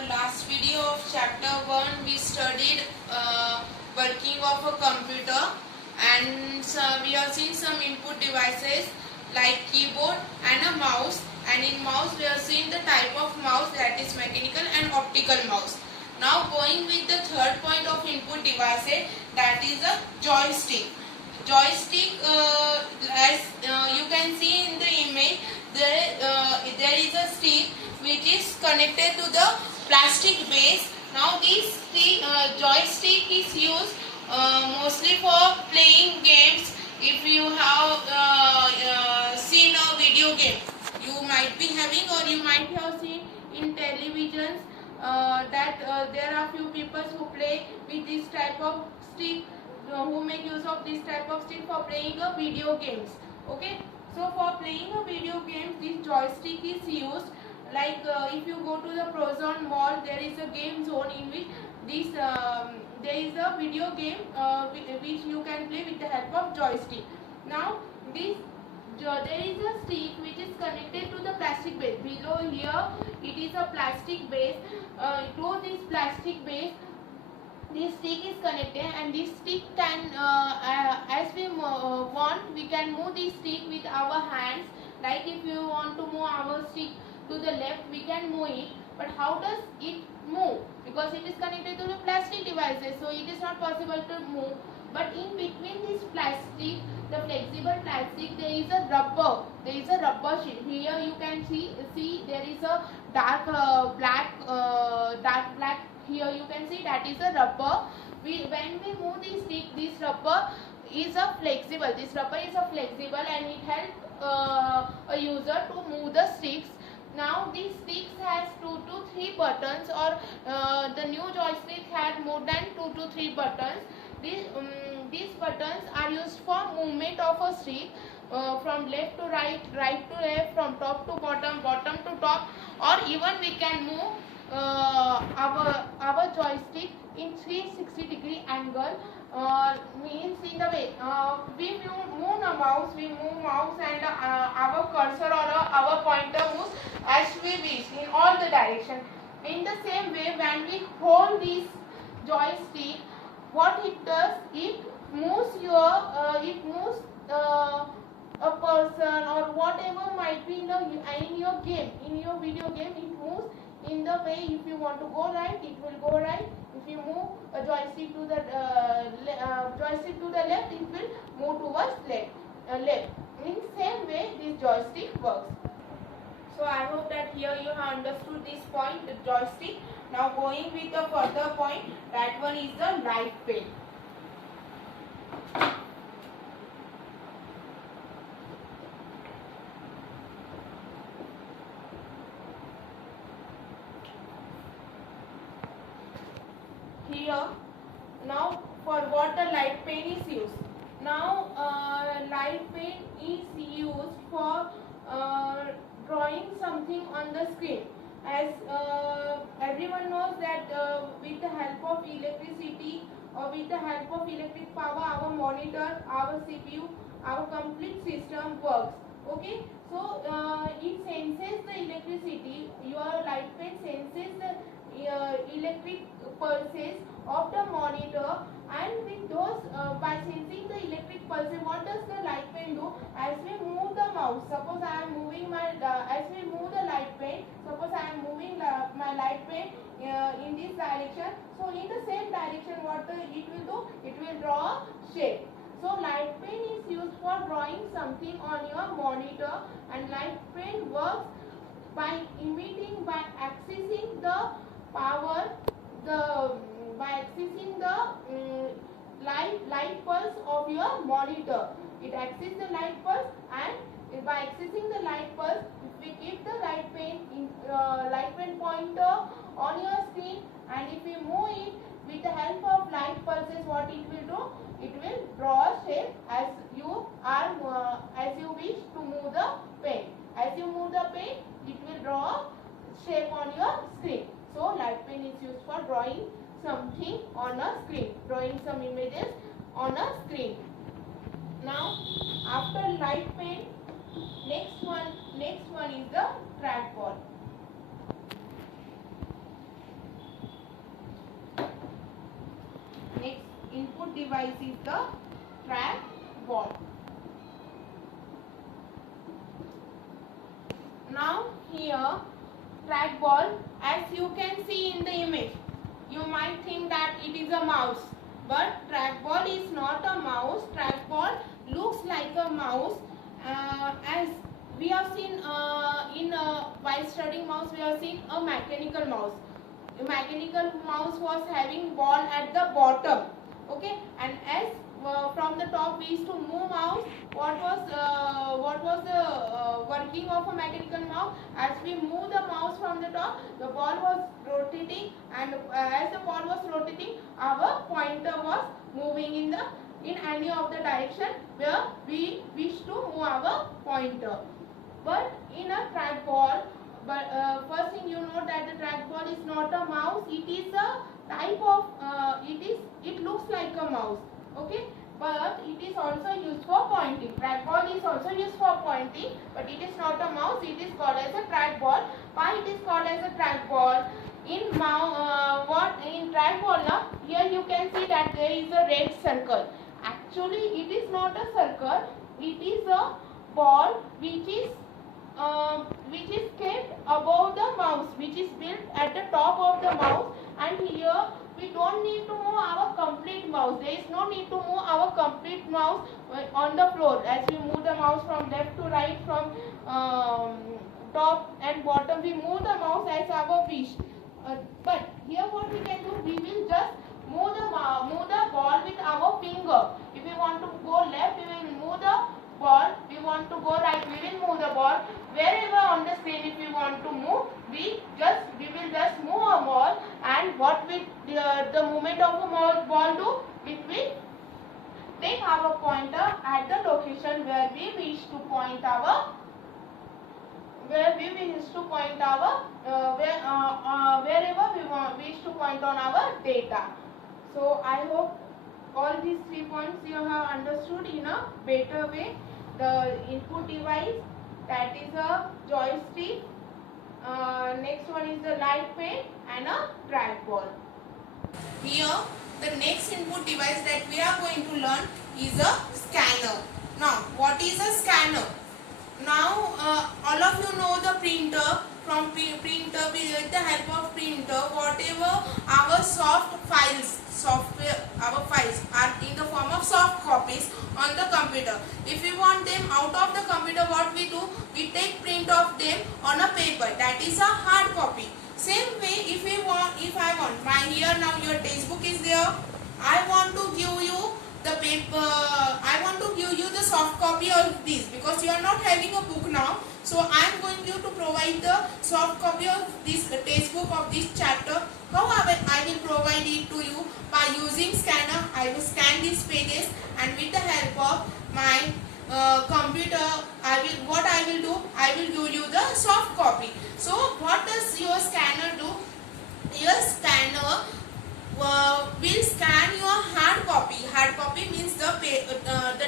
our last video of chapter 1 we studied working of a computer, and we have seen some input devices like keyboard and a mouse, and in mouse we have seen the type of mouse, that is mechanical and optical mouse. Now going with the third point of input devices, that is a joystick. Joystick, as you can see in the image, there is a stick which is connected to the plastic base. Now this joystick is used mostly for playing games. If you have seen a video game, you might be having, or you might have seen in televisions that there are few people who play with this type of stick, who make use of this type of stick for playing a video games. Okay, so for playing a video game, this joystick is used. Like if you go to the Prozone mall, there is a game zone in which this there is a video game which you can play with the help of joystick. Now this there is a stick which is connected to the plastic base. Below here it is a plastic base. To this plastic base, this stick is connected, and this stick can as we want, we can move this stick with our hands. Like if you want to move our stick to the left, we can move it. But how does it move? Because it is connected to the plastic devices, so it is not possible to move. But in between this plastic, the flexible plastic, there is a rubber. There is a rubber sheet. Here you can see there is a dark black. Here you can see that is a rubber. When we move this stick, this rubber is a flexible. This rubber is a flexible, and it helps a user to move the sticks. Now this sticks has 2 to 3 buttons, or the new joystick had more than 2 to 3 buttons. These buttons are used for movement of a stick from left to right, right to left, from top to bottom, bottom to top, or even we can move our joystick in 360-degree angle. Means in the way we move the mouse, and our cursor or our pointer moves as we wish in all the direction. In the same way, when we hold this joystick, what it does, it moves a person or whatever might be in your game, in your video game. It moves in the way. If you want to go right, it will go right. If you move a joystick to the left, it will move towards left. In same way, this joystick works. So I hope that here you have understood this point, the joystick. Now going with the further point, that one is the light pen. Here, now for what the light pen is used. Now light pen is used for drawing something on the screen. As everyone knows that with the help of electricity or with the help of electric power, our monitor, our CPU, our complete system works. Okay, so it senses the electricity. Your light pen senses the electric pulses of the monitor, and with those by sensing the electric pulses, what does the light pen do? As we move the mouse, suppose I am moving as we move the light pen, suppose I am moving my light pen in this direction, so in the same direction what it will do, it will draw a shape. So light pen is used for drawing something on your monitor, and light pen works by accessing the power, by accessing the light pulse of your monitor. It accesses the light pulse, and by accessing the light pulse, if we keep the light pen pointer on your screen, and if we move it with the help of light pulses, what it will do? It will draw a shape as you wish to move the pen. As you move the pen, it will draw a shape on your screen. So light pen is used for drawing something on a screen, drawing some images on a screen. Now after light pen, next one is the trackball. device is the track ball. Now here trackball, as you can see in the image, you might think that it is a mouse, but trackball is not a mouse. Trackball looks like a mouse, as we have seen while studying mouse, we have seen a mechanical mouse. A mechanical mouse was having ball at the bottom, okay, and as from the top we used to move mouse. What was the working of a mechanical mouse? As we move the mouse from the top, the ball was rotating, and as the ball was rotating, our pointer was moving in any of the direction where we wish to move our pointer. But in a trackball, first thing you know that the trackball is not a mouse. It is a type of it looks like a mouse, okay, but it is also used for pointing. Trackball is also used for pointing, but it is not a mouse. It is called as a trackball. Why it is called as a trackball? In trackball now, here you can see that there is a red circle. Actually it is not a circle, it is a ball which is kept above the mouse, which is built at the top of the mouse, and here we don't need to move our complete mouse. There is no need to move our complete mouse on the floor. As we move the mouse from left to right, from top and bottom, we move the mouse as our wish. But here what we can do, we will just move the ball with our finger. If we want to go left, we will move the ball. We want to go right, we will move the ball. Wherever on the screen, if we want to move, we will just move a ball. And what will the movement of a ball do? It will take our pointer at the location where we wish to point our wherever we wish to point on our data. So I hope all these 3 points you have understood in a better way. The input device, that is a joystick, next one is the light pen and a trackball. Here the next input device that we are going to learn is a scanner. Now what is a scanner? Now all of you know the printer. From printer, with the help of printer, whatever our our files are in the form of soft copies on the computer. If we want them out of the computer, what we do? We take print of them on a paper. That is a hard copy. Same way, if I want my here now your textbook is there. I want to give you the paper. I want to give you the soft copy of this because you are not having a book now. So I am going to provide the soft copy of this textbook of this chapter. How I will provide it to you? By using scanner. I will scan these pages, and with the help of my computer, I will give you the soft copy. So what does your scanner do? Your scanner will scan your hard copy. Hard copy means the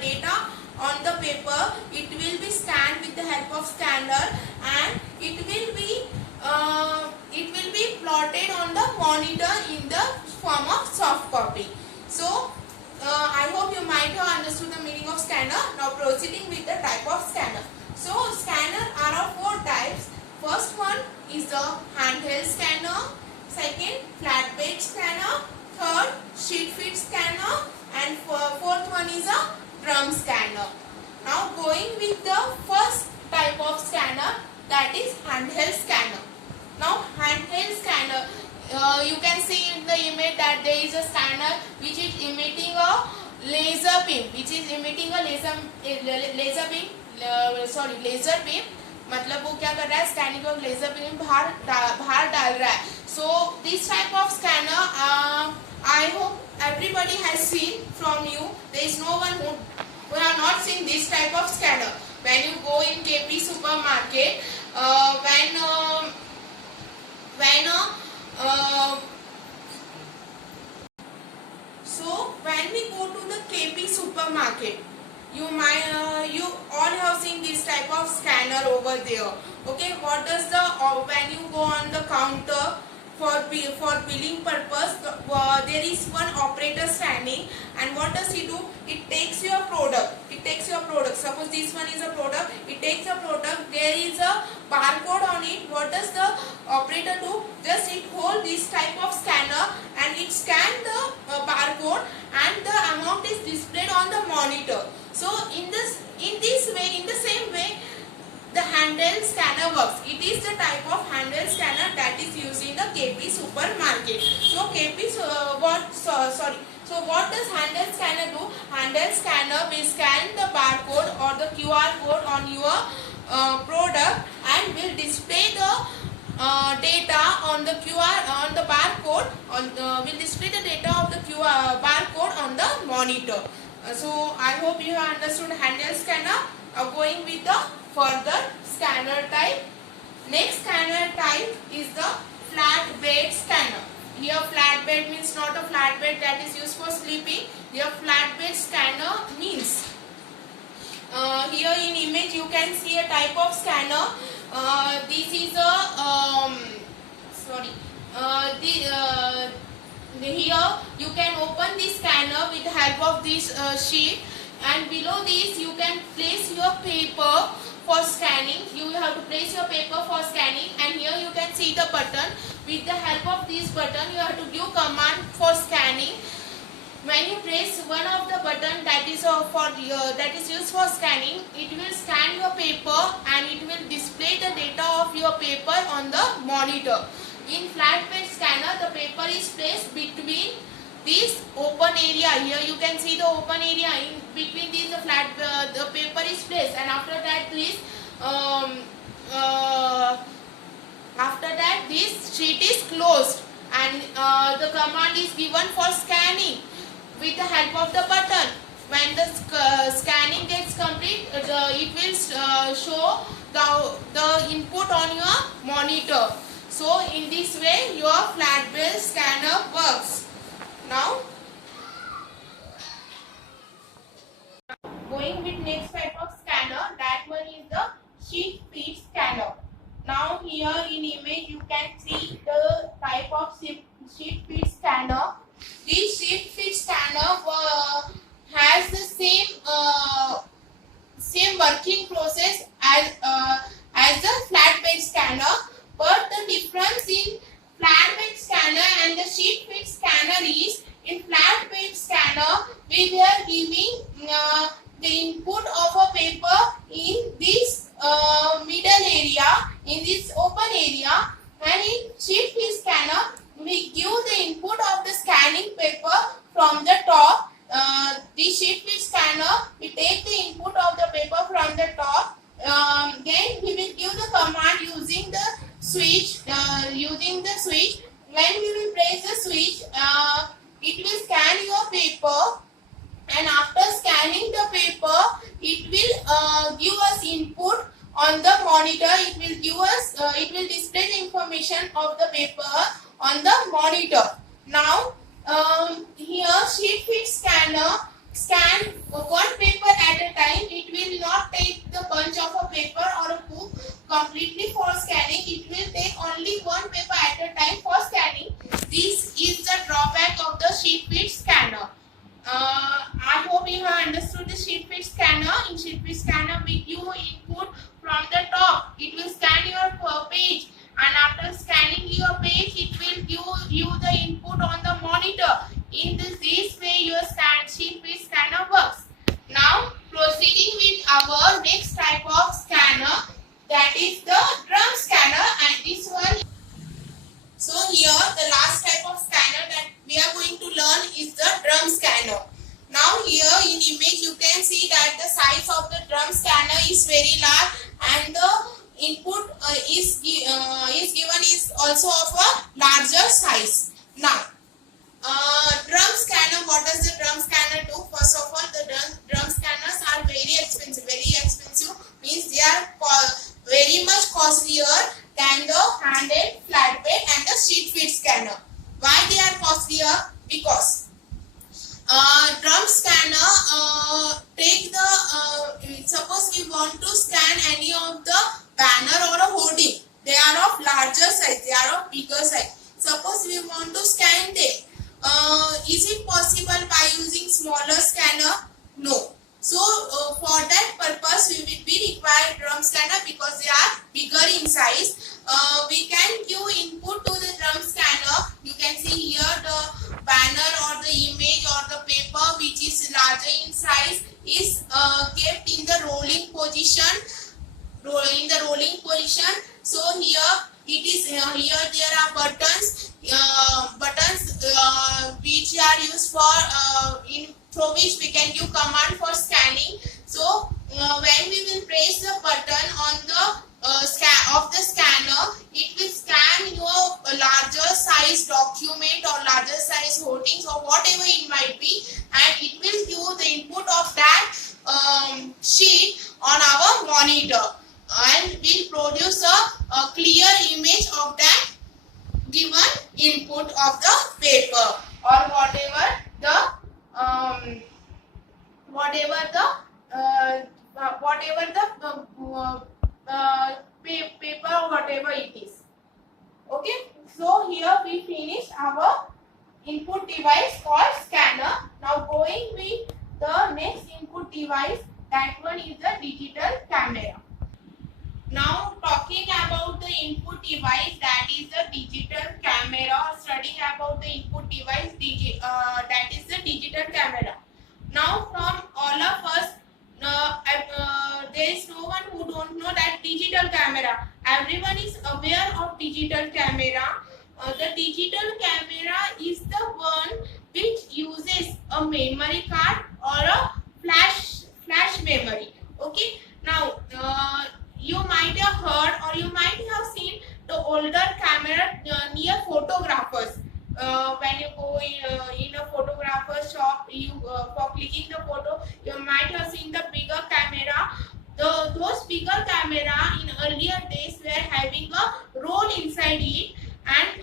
data on the paper. It will be scanned with the help of scanner, and it will be plotted on the monitor in the form of soft copy. So I hope you might have understood the meaning of scanner. Now proceeding with the type of scanner. So scanner are of 4 types. First one is the handheld scanner. Second, flatbed scanner. Third, sheet feed scanner. And fourth one is a drum scanner. Now going with the first type of scanner, that is handheld scanner. Now handheld scanner, you can see in the image that there is a scanner which is emitting a laser beam, laser beam. मतलब वो क्या कर रहा है, scanning of laser beam बाहर डाल रहा है. So this type of scanner, I hope everybody has seen from you. There is no one who have not seen this type of scanner. When you go in KP supermarket, when we go to the KP supermarket, you all have seen this type of scanner over there. Okay, what does when you go on the counter for billing purpose. There is one operator standing, and what does he do? It takes your product. Suppose this one is a product. It takes a product. There is a barcode on it. What does the operator do? Just it hold this type of scanner and it scan the barcode, and the amount is displayed on the monitor. So in the same way, the handheld scanner works. It is the type of handheld scanner that is used in the KP supermarket. So So what does handheld scanner do? Handheld scanner will scan the barcode or the QR code on your product and will display the data on the barcode will display the data of the QR barcode on the monitor. So I hope you have understood handheld scanner. Going with the further scanner type. Next scanner type is the flatbed scanner. Here flatbed means not a flatbed that is used for sleeping. Here flatbed scanner means here in image you can see a type of scanner. This is a here you can open the scanner with the help of this sheet, and below this you can place your paper for scanning. You have to place your paper for scanning, and here you can see the button. With the help of this button you have to give command for scanning. When you press one of the button that is used for scanning, it will scan your paper and it will display the data of your paper on the monitor. In flatbed scanner, the paper is placed between this open area. Here you can see the open area. In between these the paper is placed, and after that this sheet is closed, and the command is given for scanning with the help of the button. When the scanning gets complete, it will show the input on your monitor. So in this way your flatbed scanner works. Now going with next type of scanner, that one is the sheet feed scanner. Now here in image you can see the type of sheet feed scanner. This sheet feed scanner has the same working process as the flatbed scanner, but the difference in flatbed scanner and the sheet feed scanner is, in flatbed scanner we are giving the input of a paper in this middle area, in this open area, and in sheet feed scanner we give the input of the scanning paper from the top. The sheet feed scanner, we take the input of the paper from the top. Then we will give the command using the switch. When we will press the switch, it will scan your paper, and after scanning the paper, it will give us input on the monitor. It will display the information of the paper on the monitor. Now here sheet feed scanner scan one paper at a time. It will not take the bunch of a paper or a book completely for scanning. It will take only one paper at a time for scanning. This is the drawback of the sheet feed scanner. I hope you have understood the sheet feed scanner. In sheet feed scanner we give input from the top. It will scan your page, and after scanning your page it will give you the input on the monitor. In this way your sheet feed scanner works. Now proceeding with our next type of scanner, that is the drum scanner, and this one. So here the last type of scanner that we are going to learn is the drum scanner. Now here in image you can see that the size of the drum scanner is very large, and the input is given is also of a larger size. Now drum scanner, what does the drum scanner do? First of all, the drum scanners are very expensive. Means they are very much costlier than the handheld, flatbed and the sheet feed scanner. Why they are costlier? Because drum scanner take the suppose we want to scan any of the banner or a hoarding. They are of larger size, they are of bigger size. Suppose we want to scan them. Is it possible by using smaller scanner? No. So for that purpose we will be required drum scanner because they are bigger in size. We can give input to the drum scanner. You can see here the banner or the image or the paper which is larger in size is kept in the rolling position. So here it is here there are buttons which are used for in through which we can give command for scanning. So when we will press the button on the scan of the scanner, it will scan your larger size document or larger size hoardings or whatever it might be, and it will give the input of that sheet on our monitor and will produce a clear image of that given input of the paper or whatever the paper or whatever it is. Okay, so here we finished our input device called scanner. Now going with the next input device, that one is the digital camera. Now talking about the input device, that is the digital camera, studying about the input device that is the digital camera. Now from all of us, there is no one who don't know that digital camera. Everyone is aware of digital camera. The digital camera is the one which uses a memory card or a flash memory. Okay. Now you might have heard or you might have seen the older camera near photographers. When you go in a photographer shop, you for clicking the photo, you might have seen the bigger camera. Those bigger camera in earlier days were having a roll inside it, and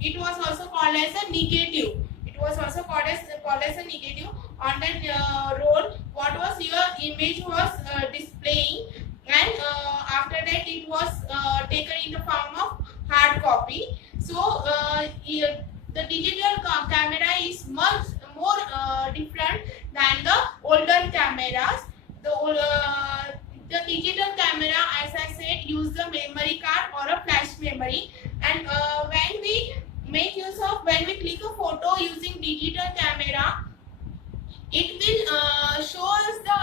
it was also called as a negative. It was also called as a negative. On that roll, what was your image was displaying, and after that it was taken in the form of hard copy. So the digital camera is much more different than the older cameras. The digital camera, as I said, use the memory card or a flash memory, and when we click a photo using digital camera, it will show us the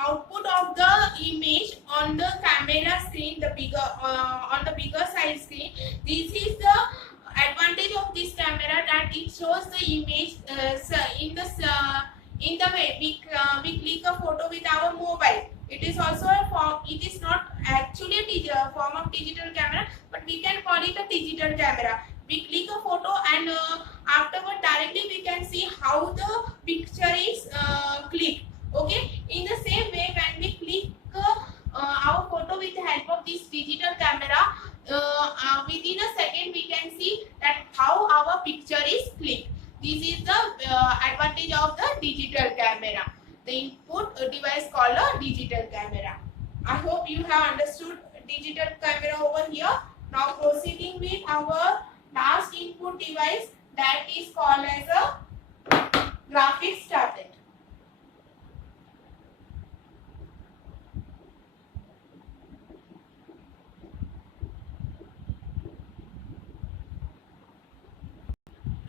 output of the image on the camera screen, the bigger on the bigger size screen. This is the advantage of this camera, that it shows the image in the way we click a photo with our mobile. It is also a form. It is not actually a form of digital camera, but we can call it a digital camera. We click a photo, and afterward directly we can see how the picture is clicked. Okay, in the same way, when we click our photo with the help of this digital camera, within a second we can see that how our picture is clicked. This is the advantage of the digital camera, the input device called a digital camera. I hope you have understood digital camera over here. Now proceeding with our last input device, that is called as a graphics tablet.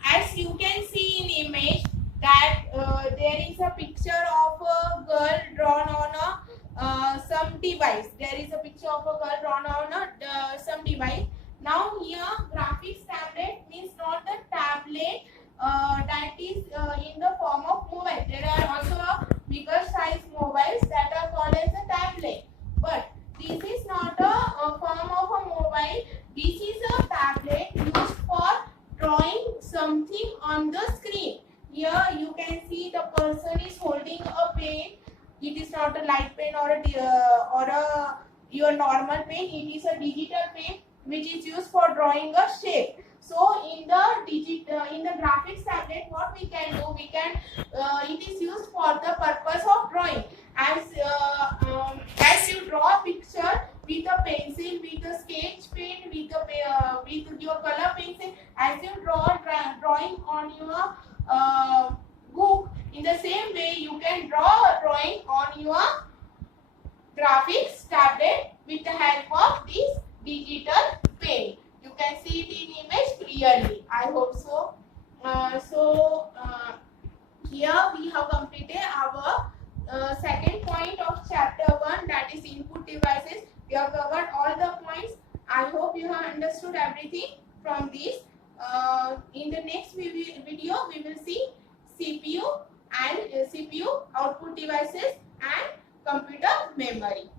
As you can see in image that there is a picture of a girl drawn on some device. There is a picture of a girl drawn on some device. Now here graphics tablet means not the tablet that is in the form of mobile. There are also bigger size mobiles that are called as a tablet. But this is not a form of a mobile. This is a tablet used for drawing something on the screen. Here you can see the person is holding a pen. It is not a light pen or your normal pen. It is a digital pen which is used for drawing a shape. So in the graphics tablet, what we can do, it is used for the purpose of drawing. As you draw a picture with a pencil, with a sketch pen, with your color pencil. As you drawing on your book, in the same way you can draw a drawing on your graphics tablet with the help of this digital pen. You can see it in image clearly. I hope so. Here we have completed our second point of chapter 1, that is input devices. We have covered all the points. I hope you have understood everything from this. In the next video we will see CPU and CPU output devices and computer memory.